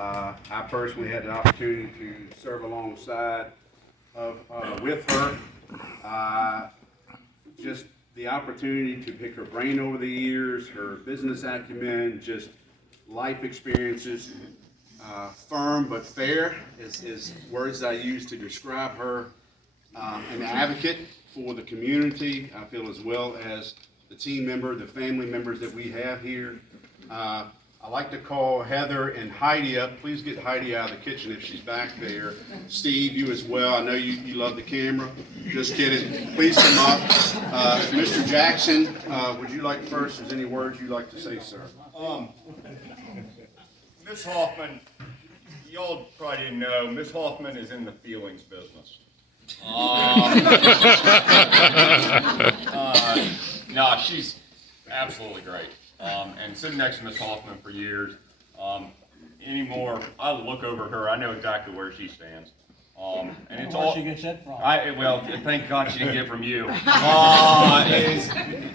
I personally had the opportunity to serve alongside with her. Just the opportunity to pick her brain over the years, her business acumen, just life experiences. Firm but fair is words I use to describe her. An advocate for the community, I feel, as well as the team member, the family members that we have here. I like to call Heather and Heidi up. Please get Heidi out of the kitchen if she's back there. Steve, you as well. I know you love the camera. Just kidding. Please come up. Mr. Jackson, would you like first? Is there any words you'd like to say, sir? Miss Hoffman, y'all probably didn't know, Miss Hoffman is in the feelings business. No, she's absolutely great. And sitting next to Miss Hoffman for years, anymore, I look over her, I know exactly where she stands. And it's all. Where she gets that from? Well, thank God she didn't get it from you.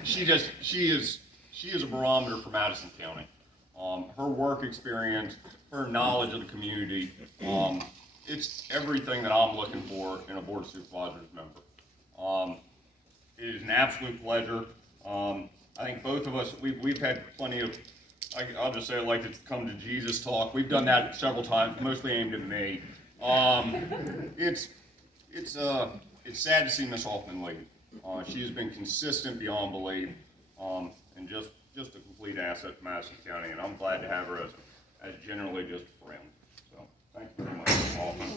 She is a barometer for Madison County. Her work experience, her knowledge of the community, it's everything that I'm looking for in a Board of Supervisors member. It is an absolute pleasure. I think both of us, we've had plenty of, I'll just say, like, it's come to Jesus talk. We've done that several times, mostly aimed at me. It's sad to see Miss Hoffman leave. She has been consistent beyond belief, and just a complete asset to Madison County, and I'm glad to have her as generally just a friend. So, thank you very much, Miss Hoffman.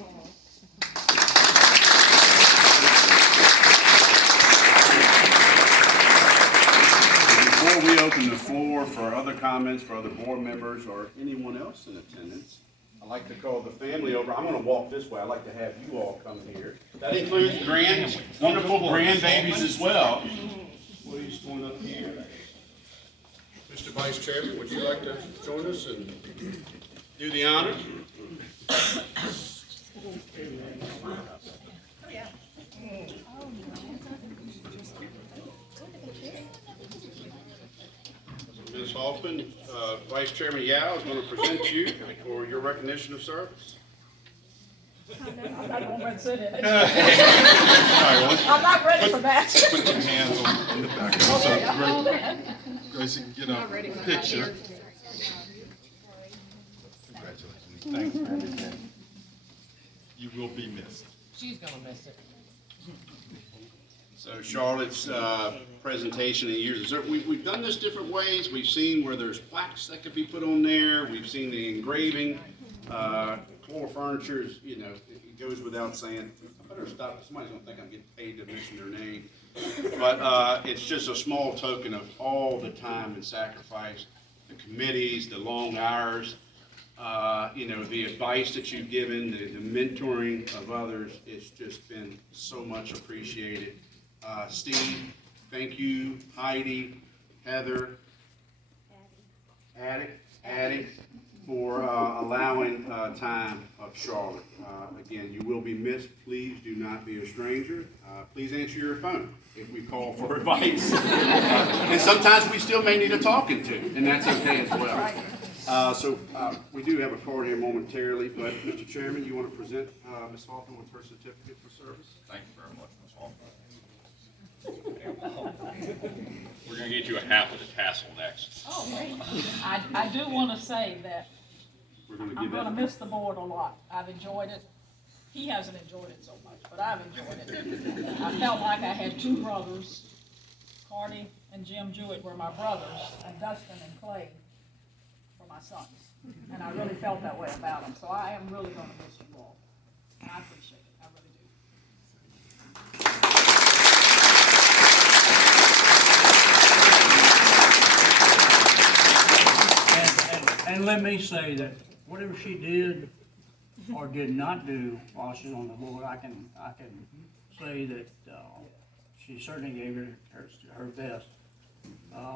Before we open the floor for other comments for other board members or anyone else in attendance, I'd like to call the family over. I'm going to walk this way. I'd like to have you all come here. That includes wonderful grandbabies as well. Please join up here. Mr. Vice Chairman, would you like to join us and do the honors? Ms. Hoffman, Vice Chairman Yowell is going to present you for your recognition of service. I'm not going to sit in it. I'm not ready for that. Put your hands on the back of it. Gracie can get a picture. Congratulations. Thanks, Mary. You will be missed. She's going to miss it. So Charlotte's presentation in years, we've done this different ways. We've seen where there's plaques that could be put on there. We've seen the engraving. Clore furniture is, it goes without saying. I better stop. Somebody's going to think I'm getting paid to mention their name. But it's just a small token of all the time and sacrifice, the committees, the long hours, the advice that you've given, the mentoring of others. It's just been so much appreciated. Steve, thank you. Heidi, Heather, Addie, for allowing time of Charlotte. Again, you will be missed. Please do not be a stranger. Please answer your phone if we call for advice. And sometimes we still may need a talking to, and that's okay as well. So we do have a card here momentarily, but Mr. Chairman, you want to present Ms. Hoffman with her certificate for service? Thank you very much, Ms. Hoffman. We're going to get you a hat with a tassel next. Oh, great. I do want to say that I'm going to miss the board a lot. I've enjoyed it. He hasn't enjoyed it so much, but I've enjoyed it. I felt like I had two brothers. Carty and Jim Jewett were my brothers, and Dustin and Clay were my sons. And I really felt that way about them. So I am really going to miss you all. And I appreciate it. I really do. And let me say that whatever she did or did not do while she was on the board, I can say that she certainly gave her best.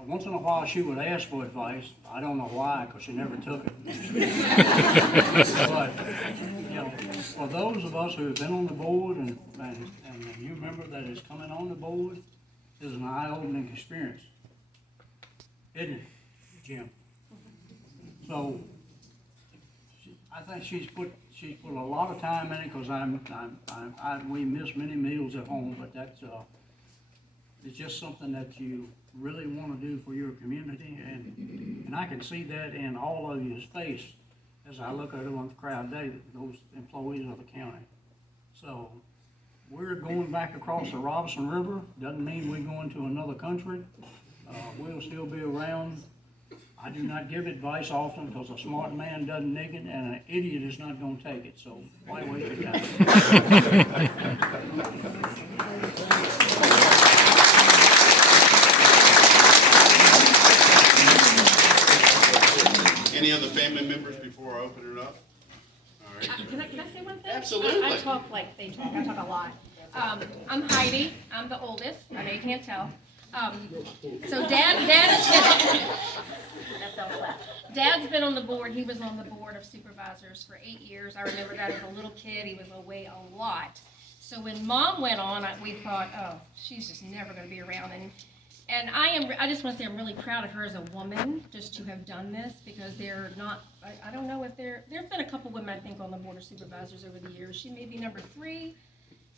Once in a while she would ask for advice. I don't know why, because she never took it. But for those of us who have been on the board and a new member that is coming on the board, it is an eye-opening experience, isn't it, Jim? So I think she's put a lot of time in it, cause we miss many meals at home, but that's, it's just something that you really wanna do for your community, and I can see that in all of you's face as I look at them on the crowd day, those employees of the county. So, we're going back across the Robinson River, doesn't mean we're going to another country. We'll still be around. I do not give advice often because a smart man doesn't need it and an idiot is not gonna take it, so why waste your time? Any other family members before I open it up? All right. Can I say one thing? Absolutely. I talk like they talk. I talk a lot. I'm Heidi. I'm the oldest. I know you can't tell. So Dad's been on the board. He was on the board of supervisors for 8 years. I remember that as a little kid. He was away a lot. So when Mom went on, we thought, oh, she's just never going to be around. And I just want to say I'm really proud of her as a woman, just to have done this, because they're not, I don't know if there've been a couple women, I think, on the board of supervisors over the years. She may be number 3,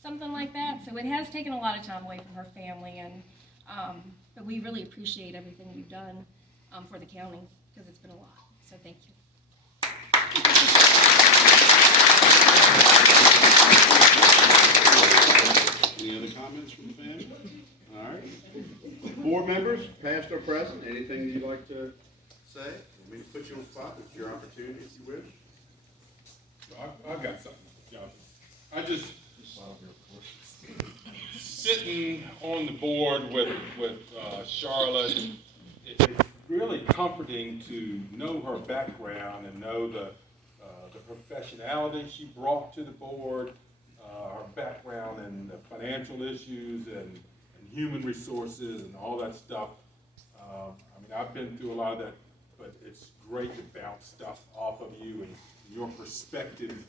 something like that. So it has taken a lot of time away from her family, but we really appreciate everything you've done for the county, because it's been a lot. So thank you. Any other comments from the family? All right. Board members, past or present, anything you'd like to say? Want me to put you on the spot? It's your opportunity if you wish. I got something, Jonathan. I just sitting on the board with Charlotte. It's really comforting to know her background and know the professionality she brought to the board, her background in the financial issues and human resources and all that stuff. I mean, I've been through a lot of that, but it's great to bounce stuff off of you and your perspective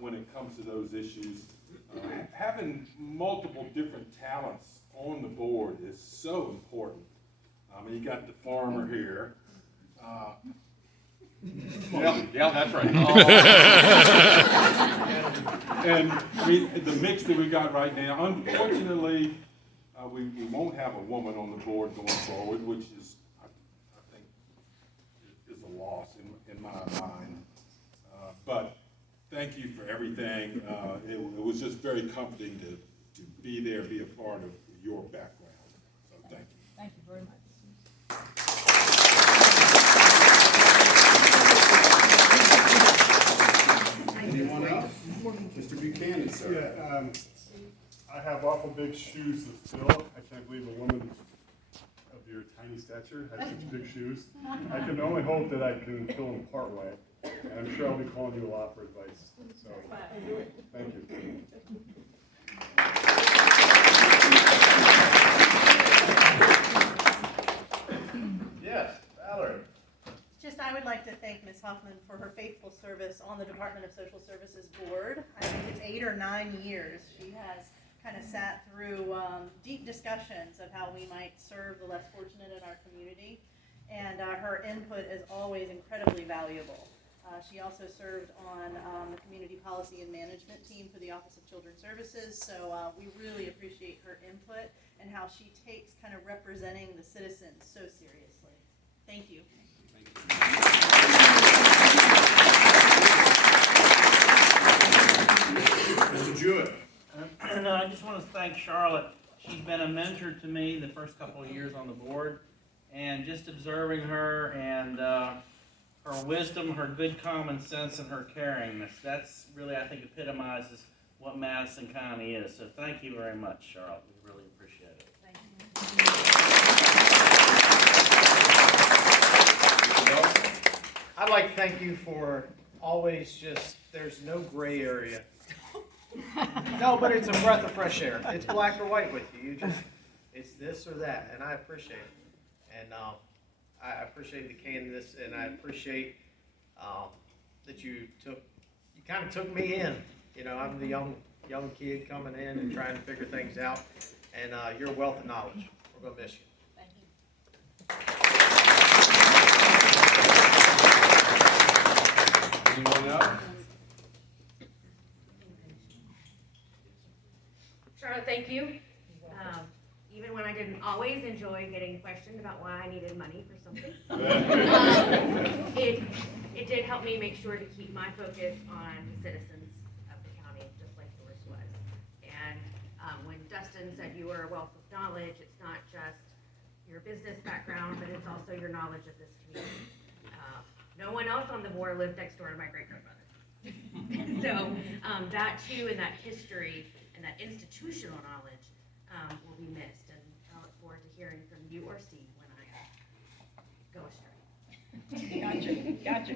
when it comes to those issues. Having multiple different talents on the board is so important. I mean, you got the farmer here. Yeah, that's right. And I mean, the mix that we got right now, unfortunately, we won't have a woman on the board going forward, which is, I think, is a loss in my mind. But thank you for everything. It was just very comforting to be there, be a part of your background. So thank you. Thank you very much. Anyone else? Mr. Buchanan, sir. Yeah, I have awful big shoes to fill. I can't believe a woman of your tiny stature has such big shoes. I can only hope that I can fill them part way. And I'm sure I'll be calling you a lot for advice. So, thank you. Yes, Valerie. I would like to thank Ms. Hoffman for her faithful service on the Department of Social Services Board. I think it's 8 or 9 years. She has kind of sat through deep discussions of how we might serve the less fortunate in our community, and her input is always incredibly valuable. She also served on the Community Policy and Management team for the Office of Children's Services, so we really appreciate her input and how she takes kind of representing the citizens so seriously. Thank you. Mr. Jewett. And I just want to thank Charlotte. She's been a mentor to me the first couple of years on the board, and just observing her and her wisdom, her good common sense, and her caringness, that's really, I think, epitomizes what Madison County is. So thank you very much, Charlotte. We really appreciate it. Thank you. I'd like to thank you for always just, there's no gray area. No, but it's a breath of fresh air. It's black or white with you. You just, it's this or that, and I appreciate it. And I appreciate the candidness, and I appreciate that you kind of took me in. You know, I'm the young kid coming in and trying to figure things out, and you're a wealth of knowledge. We're gonna miss you. Thank you. Anyone Charlotte, thank you. Even when I didn't always enjoy getting questioned about why I needed money for something, it did help me make sure to keep my focus on the citizens of the county, just like yours was. And when Dustin said you were a wealth of knowledge, it's not just your business background, but it's also your knowledge of this community. No one else on the board lived next door to my great-grandmother. So that too, and that history and that institutional knowledge will be missed, and I look forward to hearing from you or Steve when I go astray. Gotcha.